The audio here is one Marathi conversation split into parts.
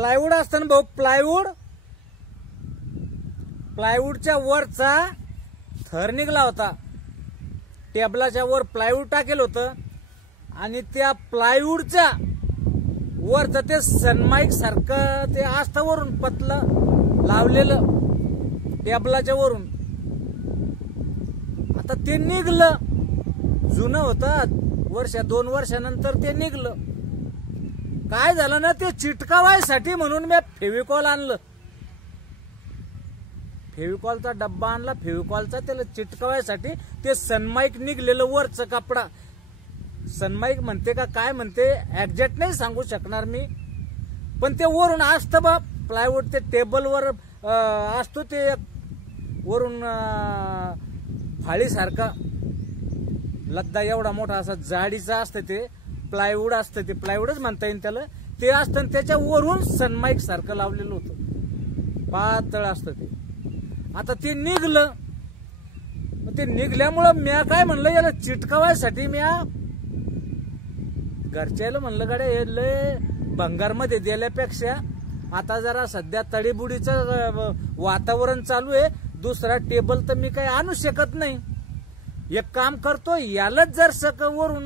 प्लायवूड असतं ना भाऊ, प्लायवूडच्या वरचा थर निघला होता. टेबलाच्या वर प्लायवूड टाकेल होतं आणि त्या प्लायवूडच्या वरचं ते सनमाईक सारखं ते असतं वरून पतलं लावलेलं टेबलाच्या वरून. आता ते निघलं, जुनं होतं, दोन वर्षानंतर ते निघलं. काय झालं ना, ते चिटकावायसाठी म्हणून मी फेविकॉल आणलं. फेविकॉलचा डब्बा आणला, फेविकॉलचा त्याला चिटकावायसाठी. ते सनमाईक निघलेलं वरचं कपडा, सनमाईक म्हणते का काय म्हणते एक्झॅक्ट नाही सांगू शकणार मी, पण ते वरून असतं बा प्लायवूड. ते टेबलवर असतो ते वरून फाळीसारखा लद्दा एवढा मोठा असा जाडीचा असतं ते प्लायवूड असतं. ते प्लायवूडच म्हणता येईल त्याला. ते असतं त्याच्या वरून सनमाईक सारखं लावलेलं होतं, पातळ असतं ते. आता ते निघलं, ते निघल्यामुळं म्या काय म्हणलं, याला चिटकावायसाठी म्या घरच्याला म्हणलं गाड्या हे लय भंगारमध्ये दिल्यापेक्षा आता जरा सध्या तडीबुडीचं वातावरण चालू आहे, दुसरा टेबल तर मी काही आणू शकत नाही. एक काम करतो, यालाच जर सक वरून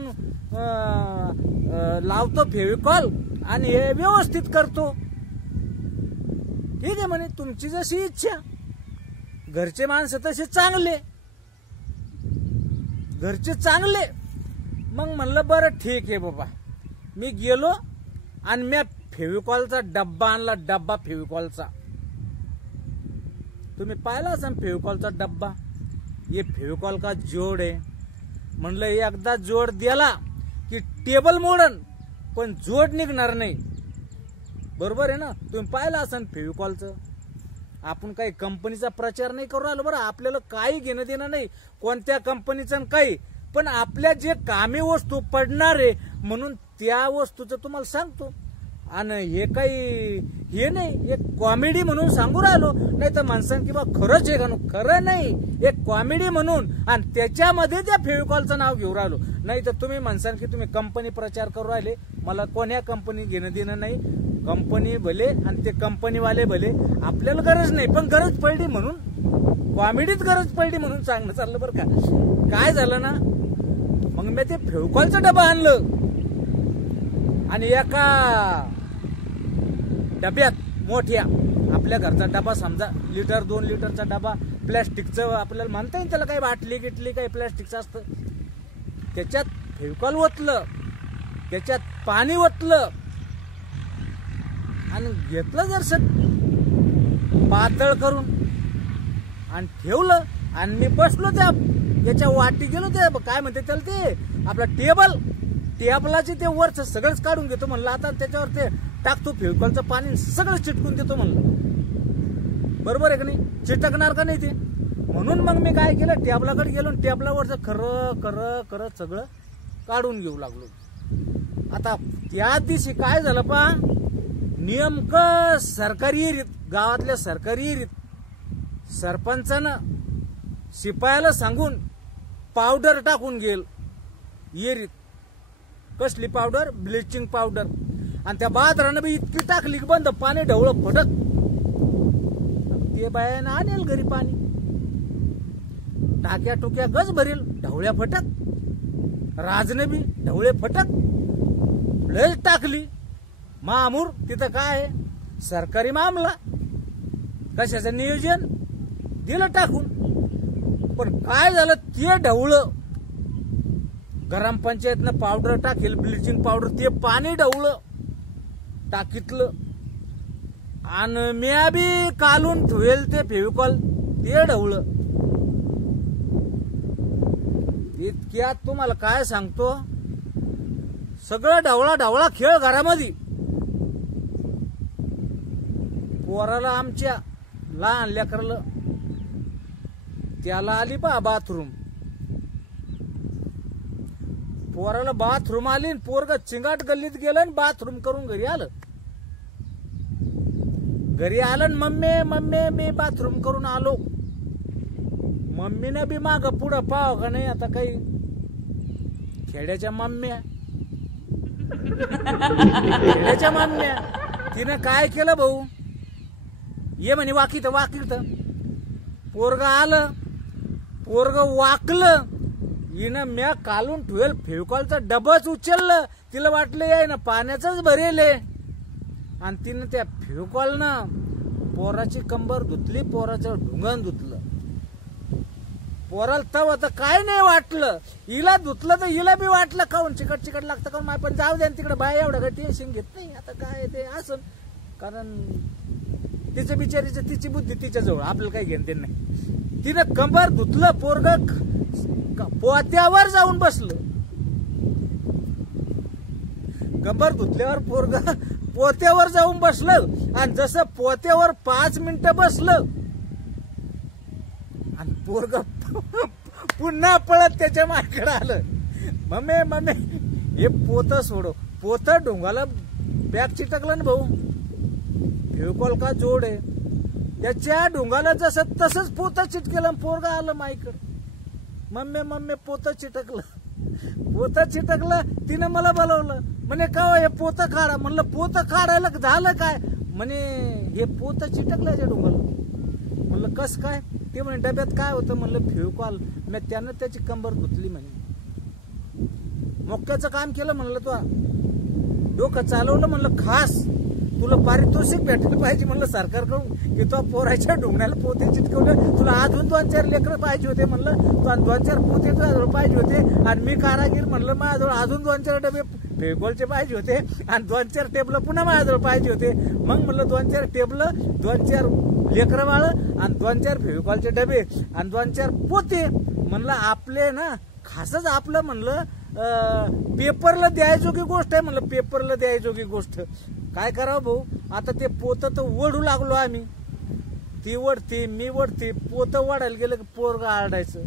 लावतो फेविकॉल आणि हे व्यवस्थित करतो. ठीक आहे म्हणे, तुमची जशी इच्छा. घरचे माणसं तसे चांगले, घरचे चांगले. मग म्हणलं बरं ठीक आहे बाबा. मी गेलो आणि मी फेविकॉलचा डब्बा आणला, डब्बा फेविकॉलचा. तुम्ही पाहिला असाल फेविकॉलचा डब्बा. ये फेविकॉल का जोड आहे. म्हणलं एकदा जोड दिला की टेबल मोडन पण जोड निघणार नाही. बरोबर आहे ना. तुम्ही पाहिला असाल फेविकॉलचं. आपण काही कंपनीचा प्रचार नाही करू राहिलो बरं, आपल्याला काही घेणं देणं नाही कोणत्या कंपनीचं काही, पण आपल्या जे कामी वस्तू पडणार आहे म्हणून त्या वस्तूचं तुम्हाला सांगतो. आणि हे काही हे नाही, एक कॉमेडी म्हणून सांगू राहिलो. नाही तर माणसांनी किंवा खरंच आहे का, खरं नाही, एक कॉमेडी म्हणून. आणि त्याच्यामध्ये त्या फेविकॉलचं नाव घेऊ राहिलो. नाही तर तुम्ही माणसांनी की तुम्ही कंपनी प्रचार करू राहिले. मला कोण्या कंपनी घेणं देणं नाही. कंपनी भले आणि ते कंपनीवाले भले, आपल्याला गरज नाही, पण गरज पडली म्हणून, कॉमेडीत गरज पडली म्हणून चांगलं चाललं बरं का. काय झालं ना, मग मी ते फेविकॉलचा डबा आणलं आणि एका डब्यात मोठ्या, आपल्या घरचा डबा समजा लिटर 2 लिटरचा डबा, प्लॅस्टिकचं आपल्याला म्हणता येईल त्याला, काही बाटली गिटली काही प्लॅस्टिकचं असतं, त्याच्यात फेविकॉल ओतलं, त्याच्यात पाणी ओतलं आणि घेतलं जरसं पातळ करून आणि ठेवलं. आणि मी बसलो त्या याच्या वाटी गेलो, ते काय म्हणते त्याला, ते आपला टेबलाचे ते वरचं सगळंच काढून घेतो म्हणलं. आता त्याच्यावर ते टाकतो फेविकॉलचं पाणी, सगळं चिटकून देतो म्हणलं. बरोबर आहे का नाही, चिटकणार का नाही ते. म्हणून मग मी काय केलं, टेबलाकडे गेलो, टेबलावरचं खरं खरं खरं सगळं काढून घेऊ लागलो. आता त्या दिवशी काय झालं पा, नेमकं सरकारी एरीत, गावातल्या सरकारी एरीत सरपंचानं शिपायाला सांगून पावडर टाकून गेल एरीत. कसली पावडर, ब्लिचिंग पावडर. आणि त्या बादरानं बी इतकी टाकली की बंद, पाणी ढवळं फटक. ते बायानं आणेल घरी पाणी, टाक्या टुक्या गज भरेल, ढवळ्या फटक. राजने बी ढवळे फटक लय टाकली. मामूर तिथं काय आहे, सरकारी मामला, कशाचं नियोजन दिलं टाकून. पण काय झालं, ते ढवळं ग्रामपंचायतनं पावडर टाकेल, ब्लिचिंग पावडर, ते पाणी ढवळं टाकीतलं. आणि म्या बी कालून ठेवेल ते फेविकॉल, ते ढवळं. इतक्यात तुम्हाला काय सांगतो, सगळं ढवळा ढवळा खेळ घरामध्ये. पोराला आमच्या लहान लेकराला त्याला आली पा बाथरूम, पोराला बाथरूम आली, पोरग चिंगाट गल्लीत गेलं आणि बाथरूम करून घरी आलं. घरी आलं, मम्मी मम्मी मी बाथरूम करून आलो. मम्मीने बी माग पुढं पाव का नाही, आता काही खेड्याच्या मम्म्या, खेड्याच्या मम्म्या तिनं काय केलं भाऊ, ये म्हणे वाकीत वाकीत. पोरग आलं, पोरग वाकलं, हिनं म्या कालून ठेवेल फेविकॉलचा डबच उचललं. तिला वाटलं याय ना पाण्याचंच भरेल आहे, आणि तिनं त्या फेविकॉलनं पोराची कंबर धुतली, पोराचं ढुंगण धुतलं. पोराला तव तर काय नाही वाटलं, हिला धुतलं तर हिला बी वाटलं काऊन चिकट चिकट लागतं काऊन माय. पण जाऊ द्या तिकडे बाय, एवढं काही टेन्शन घेत नाही. आता काय ते असं, कारण तिचं बिचारीचं तिची बुद्धी तिच्याजवळ, आपल्याला काही घेणं ते नाही. तिनं कंबर धुतलं, पोरग पोत्यावर जाऊन बसलं. कंबर धुतल्यावर पोरग पोत्यावर जाऊन बसलं, आणि जसं पोत्यावर 5 मिनिटं बसलं आणि पोरग पुन्हा पळत त्याच्या माकडे आलं. मम्मी मम्मी हे पोत सोडव. पोत ढोंगाला बॅग चिटकलं ना भाऊ, फेविकॉल का जोड आहे, त्याच्या ढोंगाला जसं तसंच पोत चिटकेलं. पोरग आलं माईकडे, मम्मी मम्मी पोत चिटकलं. पोत चिटकलं, तिनं मला बोलवलं, म्हणे का हे पोत काढा. म्हणलं पोत काढायला झालं काय, म्हणे हे पोत चिटकलं याच्या ढोंगाला. म्हणलं कस काय, ते म्हणे डब्यात काय होतं. म्हणलं फेविकॉल. मी त्यानं त्याची कंबर धुतली म्हणे. मोक्याचं काम केलं म्हणलं, तू डोकं चालवलं म्हणलं. खास तुला पारितोषिक भेटलं पाहिजे म्हणलं सरकारकडून, की तो पोराच्या ढोंगण्याला पोते चिटकवलं. तुला अजून 2-4 लेकरं पाहिजे होते म्हणलं, तू 2-4 पोते तुझ्याजवळ पाहिजे होते, आणि मी कारागीर म्हणलं माझ्याजवळ अजून 2-4 डबे फेविकॉलचे पाहिजे होते, आणि 2-4 टेबल पुन्हा माझ्याजवळ पाहिजे होते. मग म्हणलं 2-4 टेबल, 2-4 लेकरं बाळ, आणि 2-4 फेविकॉलचे डबे, आणि 2-4 पोते. म्हणलं आपले ना खासच आपलं म्हणलं पेपरला द्यायजोगी गोष्ट आहे. म्हणलं पेपरला द्यायजोगी गोष्ट. काय करावं भाऊ, आता ते पोत तर ओढू लागलो आम्ही. ती वडते, मी वडते. पोत वाढायला गेलं की पोरगा आरडायचं,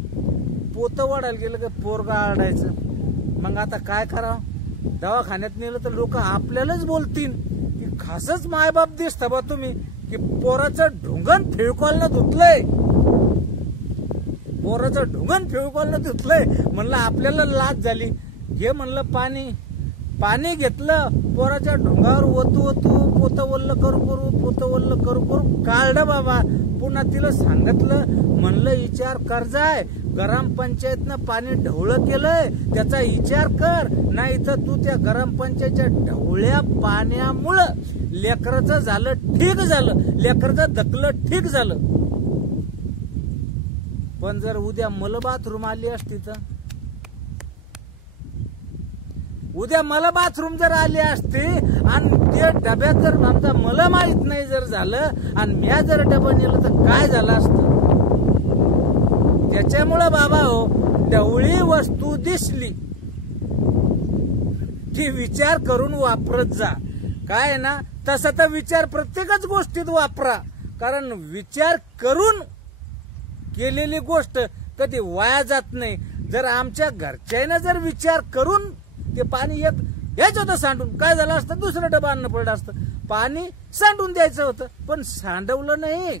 पोत वाढायला गेलं की पोरगा आरडायचं. मग आता काय करावं, दवाखान्यात नेलं तर लोक आपल्यालाच बोलतील की खासच मायबाप दिसता बा तुम्ही, की पोराचं ढुंगण फेविकॉलनं धुतलंय, पोराचं ढुंगण फेविकॉलनं धुतलंय. म्हणलं आपल्याला लाज झाली. हे म्हणलं पाणी घेतलं, पोराच्या ढोंगावर ओतू पोत वल्ल करू पोत वल्ल करू काढलं बाबा. पुन्हा तिला सांगितलं, म्हणलं विचार कर जाय, ग्रामपंचायतनं पाणी ढवळं केलंय, त्याचा विचार कर. नाही तर तू त्या ग्रामपंचायतच्या ढवळ्या पाण्यामुळं लेकराचं झालं ठीक झालं, लेकराचं दकलं ठीक झालं. पण जर उद्या मला बाथरूम आली असती तर, उद्या मला बाथरूम जर आली असते, आणि ते डब्यात जर आमचा मला माहित नाही जर झालं, आणि म्या जर डबा नेलं तर काय झालं असतं. त्याच्यामुळं बाबा हो, ढवळी वस्तू दिसली की विचार करून वापरत जा. काय ना, तसं तर विचार प्रत्येकच गोष्टीत वापरा, कारण विचार करून केलेली गोष्ट कधी वाया जात नाही. जर आमच्या घरच्यानं जर विचार करून ते पाणी द्यायचं होतं सांडून, काय झालं असतं, दुसरं डबा आणणं पडलं असतं. पाणी सांडून द्यायचं होतं, पण सांडवलं नाही.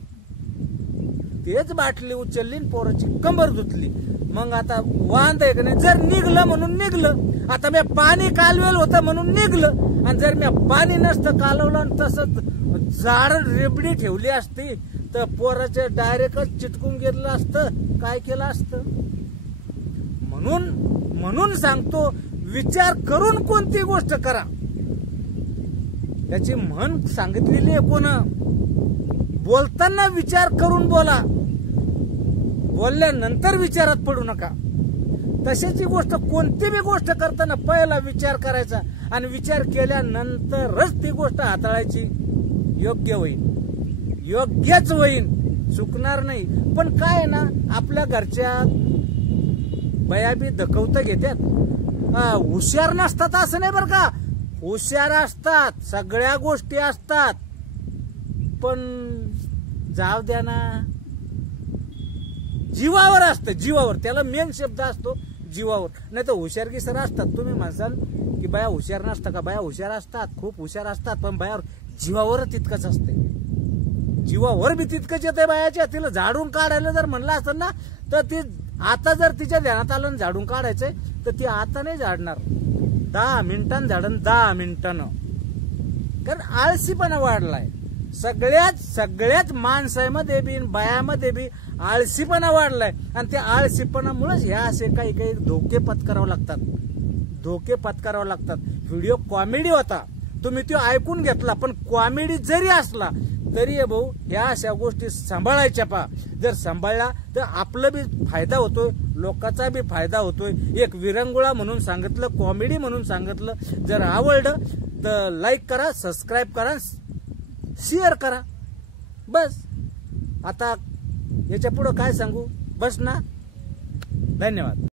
तेच बाटली उचलली, पोराची कंबर धुतली. मग आता वांद आहे का नाही. जर निघलं म्हणून निघलं, आता मी पाणी कालवेल होतं म्हणून निघलं, आणि जर मी पाणी नसतं कालवलं आणि तसंच झाड रेबडी ठेवली असती तर पोराचे डायरेक्टच चिटकून गेलं असतं. काय केलं असतं. म्हणून सांगतो, विचार करून कोणती गोष्ट करा. त्याची म्हण सांगितलेली आहे कोण, बोलताना विचार करून बोला, बोलल्यानंतर विचारात पडू नका. तशाची गोष्ट, कोणती बी गोष्ट करताना पहिला विचार करायचा, आणि विचार केल्यानंतरच ती गोष्ट हाताळायची. योग्य होईल, योग्यच होईल, चुकणार नाही. पण काय ना, आपल्या घरच्या बया बी दखवत घेतात. हुशार नसतात असं नाही बरं का, हुशार असतात, सगळ्या गोष्टी असतात, पण जाऊ द्या ना, जीवावर असतं, जीवावर. त्याला मेन शब्द असतो जीवावर. नाही तर हुशारकी सर असतात. तुम्ही म्हणसाल की बाया हुशार नसतात का, बाया हुशार असतात, खूप हुशार असतात, पण बायावर जीवावर तितकंच असते. जीवावर बी तितकंच येते बायाच्या. तिला झाडून काढायला जर म्हणलं असतं ना, तर ती आता जर तिच्या ध्यानात आलं झाडून काढायचंय, तर ती आता नाही झाडणार, 10 मिनिटांनी झाडण, 10 मिनिटानं. कारण आळशीपणा वाढलाय. सगळ्याच माणसामध्ये बी बायामध्ये बी आळशीपणा वाढलाय आणि त्या आळशीपणामुळेच ह्या असे काही धोके पत्करावे लागतात. व्हिडिओ कॉमेडी होता, तुम्ही तो ऐकून घेतला, पण कॉमेडी जरी असला तरी भाऊ ह्या अशा गोष्टी सांभाळायच्या पा. जर सांभाळला तर आपला बी फायदा होतोय, लोकांचा बी फायदा होतोय. एक विरंगुळा म्हणून सांगितलं, कॉमेडी म्हणून सांगितलं. जर आवडलं तर लाईक करा, सबस्क्राईब करा, शेअर करा. बस आता याच्या पुढे काय सांगू, बस ना. धन्यवाद.